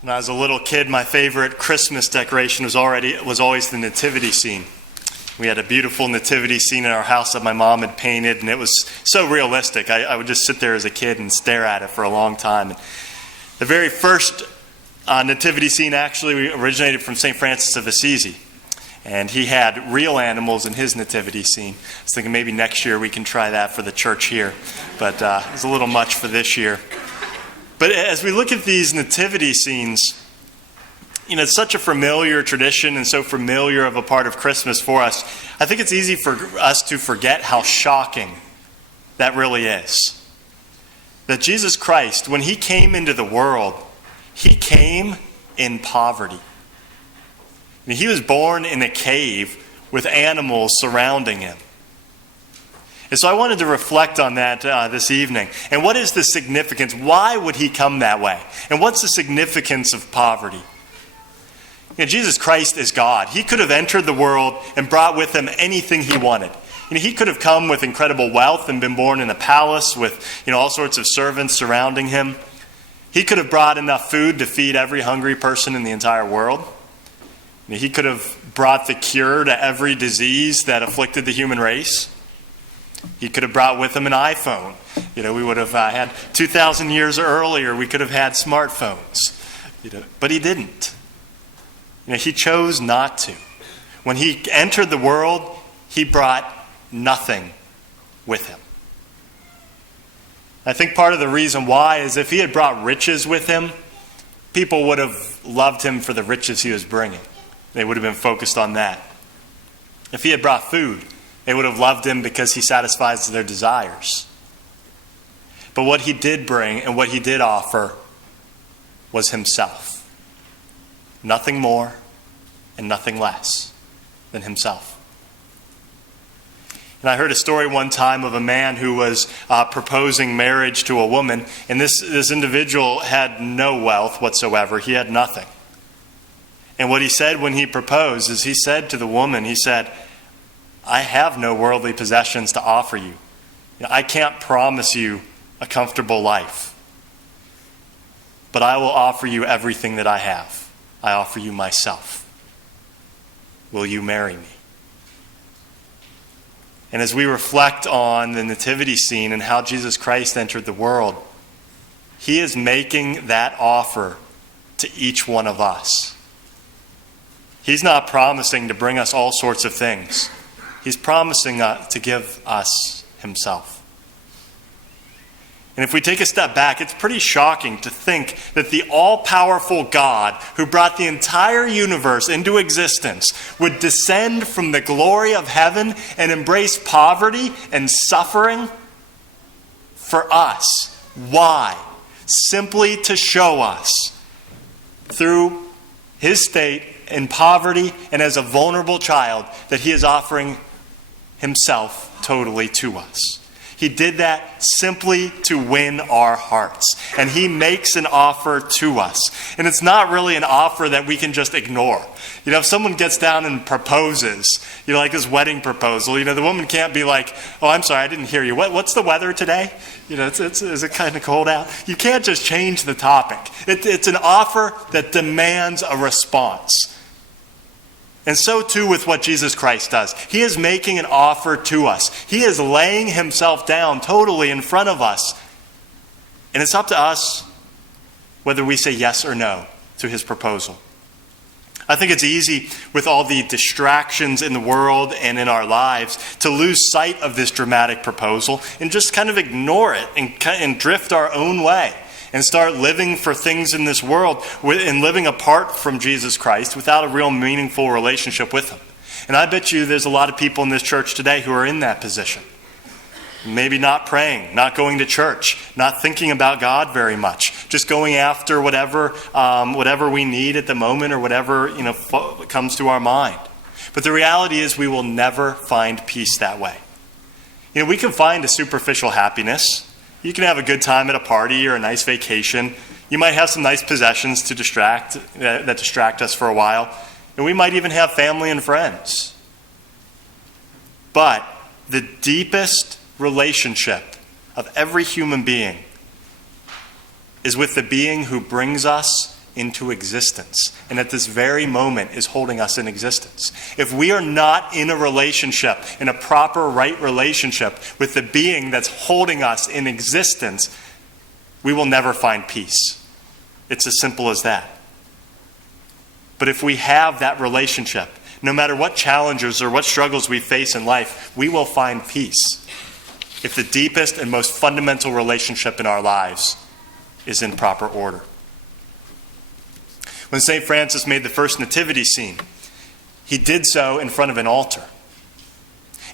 When I was a little kid, my favorite Christmas decoration was always the nativity scene. We had a beautiful nativity scene in our house that my mom had painted, and it was so realistic. I would just sit there as a kid and stare at it for a long time. And the very first nativity scene actually originated from St. Francis of Assisi. And he had real animals in his nativity scene. I was thinking maybe next year we can try that for the church here. But it was a little much for this year. But as we look at these nativity scenes, it's such a familiar tradition and so familiar of a part of Christmas for us. I think it's easy for us to forget how shocking that really is. That Jesus Christ, when he came into the world, he came in poverty. He was born in a cave with animals surrounding him. And so I wanted to reflect on that this evening. And what is the significance? Why would he come that way? And what's the significance of poverty? Jesus Christ is God. He could have entered the world and brought with him anything he wanted. He could have come with incredible wealth and been born in a palace with all sorts of servants surrounding him. He could have brought enough food to feed every hungry person in the entire world. He could have brought the cure to every disease that afflicted the human race. He could have brought with him an iPhone. We would have had 2,000 years earlier, we could have had smartphones. But he didn't. He chose not to. When he entered the world, he brought nothing with him. I think part of the reason why is if he had brought riches with him, people would have loved him for the riches he was bringing. They would have been focused on that. If he had brought food, they would have loved him because he satisfies their desires. But what he did bring and what he did offer was himself. Nothing more and nothing less than himself. And I heard a story one time of a man who was proposing marriage to a woman, and this individual had no wealth whatsoever. He had nothing. And what he said when he proposed is he said to the woman, he said, I have no worldly possessions to offer you. I can't promise you a comfortable life. But I will offer you everything that I have. I offer you myself. Will you marry me? And as we reflect on the nativity scene and how Jesus Christ entered the world, he is making that offer to each one of us. He's not promising to bring us all sorts of things. He's promising to give us himself. And if we take a step back, it's pretty shocking to think that the all-powerful God who brought the entire universe into existence would descend from the glory of heaven and embrace poverty and suffering for us. Why? Simply to show us through his state in poverty and as a vulnerable child that he is offering himself totally to us. He did that simply to win our hearts. And he makes an offer to us. And it's not really an offer that we can just ignore. If someone gets down and proposes, like this wedding proposal, the woman can't be like, oh, I'm sorry, I didn't hear you. What's the weather today? Is it kind of cold out? You can't just change the topic. It's an offer that demands a response. And so too with what Jesus Christ does. He is making an offer to us. He is laying himself down totally in front of us. And it's up to us whether we say yes or no to his proposal. I think it's easy with all the distractions in the world and in our lives to lose sight of this dramatic proposal and just kind of ignore it and drift our own way. And start living for things in this world and living apart from Jesus Christ without a real meaningful relationship with him. And I bet you there's a lot of people in this church today who are in that position. Maybe not praying, not going to church, not thinking about God very much, just going after whatever we need at the moment or whatever comes to our mind. But the reality is we will never find peace that way. We can find a superficial happiness. You can have a good time at a party or a nice vacation. You might have some nice possessions to distract us for a while. And we might even have family and friends. But the deepest relationship of every human being is with the being who brings us into existence, and at this very moment is holding us in existence. If we are not in a relationship, in a proper, right relationship with the being that's holding us in existence, we will never find peace. It's as simple as that. But if we have that relationship, no matter what challenges or what struggles we face in life, we will find peace if the deepest and most fundamental relationship in our lives is in proper order. When St. Francis made the first nativity scene, he did so in front of an altar.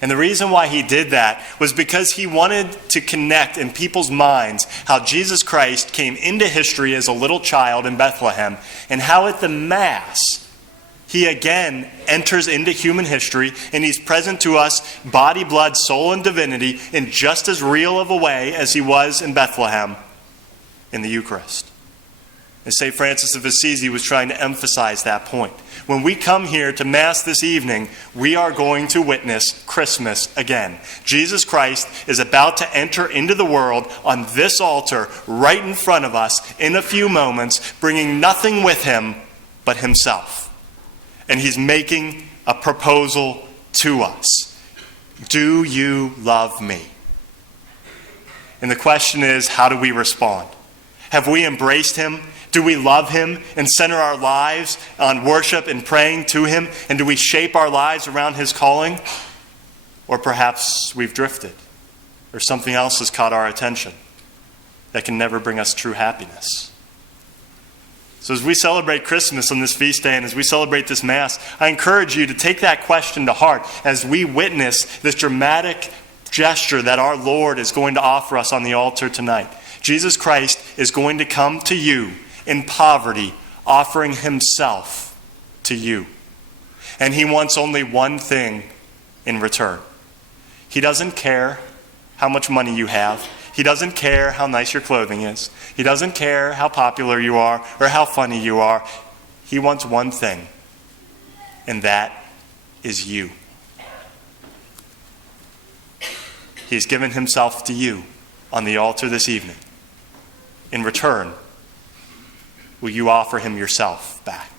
And the reason why he did that was because he wanted to connect in people's minds how Jesus Christ came into history as a little child in Bethlehem, and how at the Mass, he again enters into human history, and he's present to us, body, blood, soul, and divinity, in just as real of a way as he was in Bethlehem in the Eucharist. And St. Francis of Assisi was trying to emphasize that point. When we come here to Mass this evening, we are going to witness Christmas again. Jesus Christ is about to enter into the world on this altar right in front of us in a few moments, bringing nothing with him but himself. And he's making a proposal to us. Do you love me? And the question is, how do we respond? Have we embraced him? Do we love him and center our lives on worship and praying to him? And do we shape our lives around his calling? Or perhaps we've drifted, or something else has caught our attention that can never bring us true happiness. So as we celebrate Christmas on this feast day and as we celebrate this Mass, I encourage you to take that question to heart as we witness this dramatic gesture that our Lord is going to offer us on the altar tonight. Jesus Christ is going to come to you in poverty, offering himself to you. And he wants only one thing in return. He doesn't care how much money you have. He doesn't care how nice your clothing is. He doesn't care how popular you are or how funny you are. He wants one thing, and that is you. He's given himself to you on the altar this evening. In return, will you offer him yourself back?